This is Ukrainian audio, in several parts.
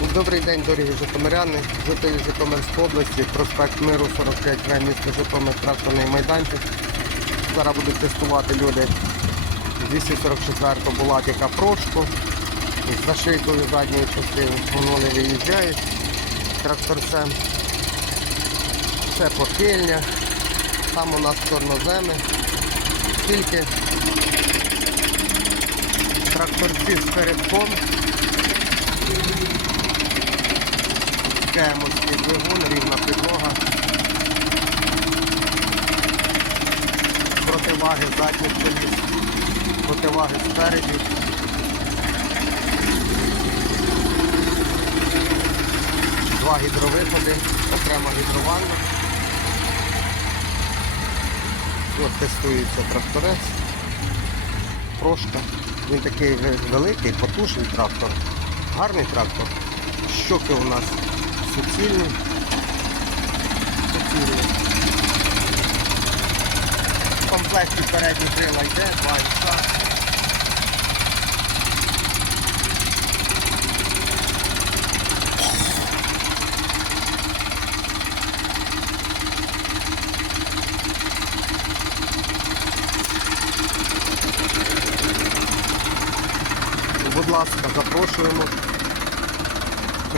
Добрий день, дорогі житомиряни, жителі Житомирської області, проспект Миру 45В, місто Житомир, тракторний майданчик. Зараз будуть тестувати люди 244 Булатіка прошку з зашитою задньою частиною. Вони виїжджають тракторцем. Це попільня. Там у нас чорноземи. Тільки тракторці з передком. Кемовський двигун, рівна підлога. Противаги задніх коліс, противаги спереді. Два гідровиходи, окрема гідрованна. От тестується тракторець. Прошка. Він такий великий, потужний трактор. Гарний трактор. Щоки у нас суцільні. Суцільні. В комплекті передні крила йде, два ікса. Будь ласка, запрошуємо.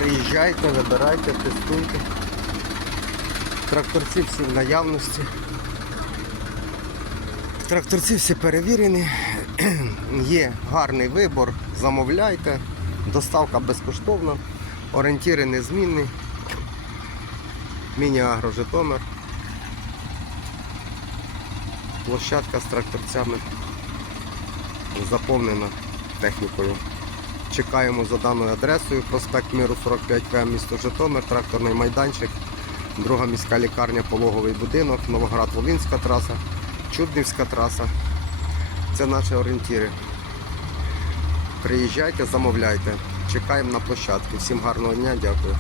Приїжджайте, вибирайте, тестуйте. Тракторці всі в наявності. Тракторці всі перевірені. Є гарний вибор, замовляйте. Доставка безкоштовна, орієнтіри незмінні. Міні-агро Житомир. Площадка з тракторцями заповнена технікою. Чекаємо за даною адресою. Проспект Миру 45В, місто Житомир, тракторний майданчик, друга міська лікарня, пологовий будинок, Новоград-Волинська траса, Чуднівська траса. Це наші орієнтіри. Приїжджайте, замовляйте. Чекаємо на площадку. Всім гарного дня, дякую.